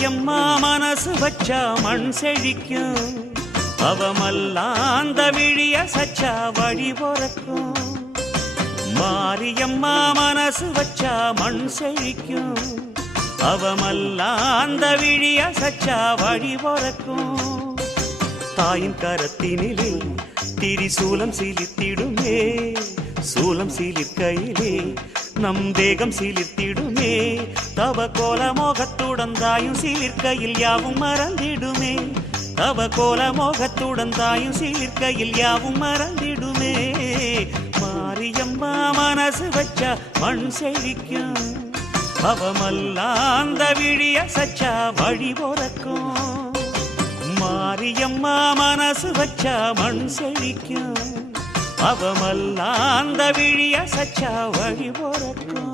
மாரியம்மா மனசு வச்சா மண் செழிக்கும், அவமல்லாந்த விழிய சச்சா வழி பொறக்கும். மாரியம்மா மனசு வச்சா மண் செழிக்கும், அவமல்லாந்த விழிய சச்சா வழி பொறக்கும். தாயின் கரத்தினிலே திரிசூலம் சீலித்திடுமே, சூலம் சீலிற்கையிலே நம் தேகம் சீலித்திடுமே. தவ கோல மோகத்துடன் தாயும் சீலிற்கையில் யாவும் மறந்திடுமே, தவ கோல மோகத்துடன் தாயும் சீலிற்கையில் யாவும் மறந்திடுமே. மாரியம்மா மனசு வச்சா மண் செழிக்கும், அவமல்லாந்த விழிய சச்சா வழி பொறக்கும். மாரியம்மா மனசு வச்சா மண் செழிக்கும், அவமல்லாந்த விழிய சச்சா வழி பொறக்கும்.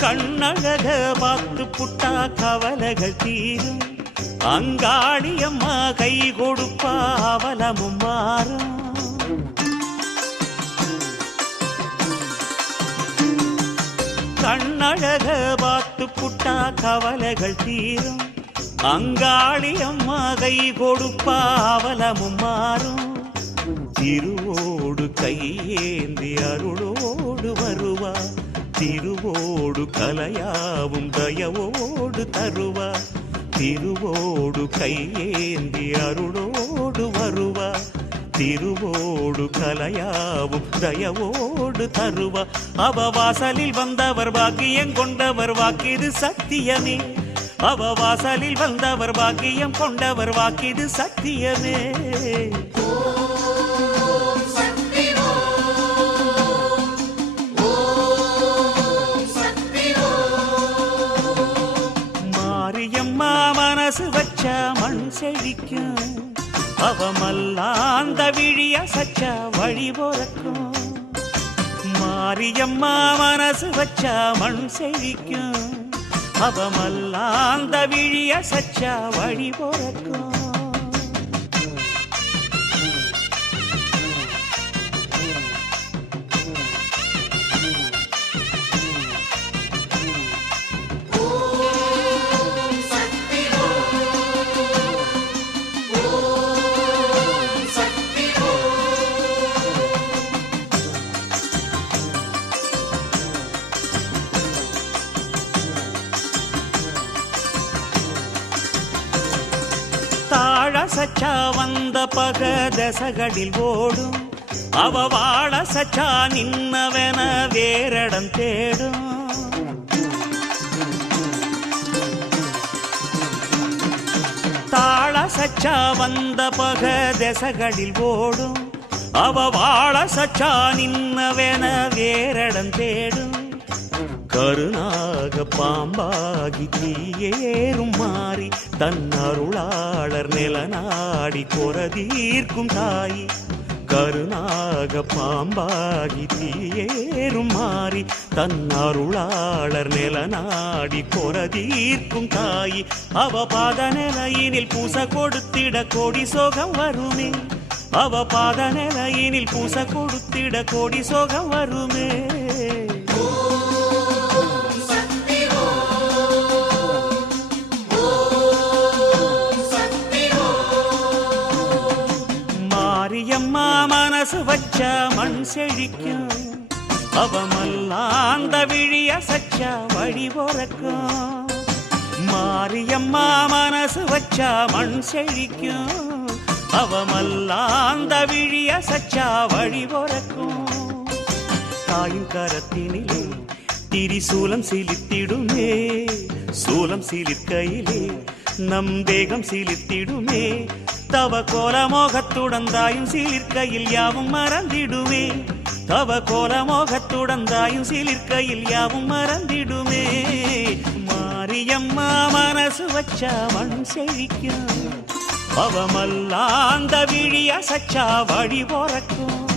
கண்ணழக பார்த்து புட்டா கவலைகள் தீரும், அங்காளியம்மா கை கொடுப்பா அவலமும் மாறும். கண்ணழக பார்த்து புட்டா கவலைகள் தீரும், அங்காளியம்மா கை கொடுப்பா அவலமும் மாறும். திருவோடு கையேந்தி அருளோடு வருவா, திருவோடு கலையாவும் தயவோடு தருவா. திருவோடு கையேந்தி அருளோடு வருவா, திருவோடு கலையாவும் தயவோடு தருவா. அவ வாசலில் வந்தவர் பாக்கியம் கொண்டவர் வாக்கிது சத்தியமே, அவ வாசலில் வந்தவர் பாக்கியம் கொண்டவர் வாக்கிது சத்தியமே. மனசு வச்சா மண் செழிக்கும், அவமல்லாந்த விழிய சச்சா வழி பொறக்கும். மாரியம்மா மனசு வச்சா மண் செழிக்கும், அவமல்லாந்த விழிய சச்சா வழி பொறக்கும். தாழ சச்சா வந்த பக தசகடில் ஓடும், அவ வாழ சச்சா நின்னவன வேறடம் தேடும். தாழ சச்சா வந்த பக தசகடில் ஓடும், அவ வாழ சச்சா நின்னவன வேறடம் தேடும். கருணாக பாம்பாகி தீயேறும் மாறி தன் அருளாளர் நிலநாடி கொரதீர்க்கும் தாயி. கருணாக பாம்பாகி தீயேறும் மாறி தன் அருளாளர் நிலநாடி கொரதீர்க்கும் தாயி. அவ பாத நிலையினில் பூச கொடுத்திட கோடி சோகம் வருமே, அவ பாத நிலையினில் பூச கொடுத்திட கோடி சோகம் வருமே. மாரியம்மா மனசு வச்சா மண் செழிக்கும், அவமல்லாந்த விழிய சச்சா வழி பொறக்கும். மாரியம்மா மனசு வச்சா மண் செழிக்கும், அவமல்லாந்த விழிய சச்சா வழி பொறக்கும். தாயின் கரத்தினிலே திரிசூலம் சீலித்திடுமே, சூலம் சீலிற்கையிலே நம் தேகம் சீலித்திடுமே. தவ கோல மோகத்துடன் தாயும் சீலிற்கையில் யாவும் மறந்திடுமே, தவ கோல மோகத்துடன் தாயும் சீலிற்கையில் யாவும் மறந்திடுமே. மாரிய மாரியம்மா மனசு வச்சா மண் செழிக்கும். அவமல்லாந்த விழி அசைச்சா வழி பொறக்கும்.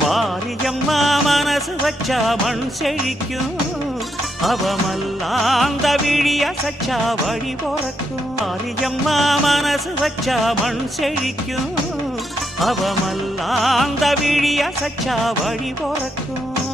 மாரியம்மா மனசு வச்சா மண் செழிக்கும். அவமல்லாந்த விழி அசைச்சா வழி பொறக்கும். மாரியம்மா மனசு வச்சா மண் செழிக்கும். அவமல்லாந்த விழி அசைச்சா வழி பொறக்கும்.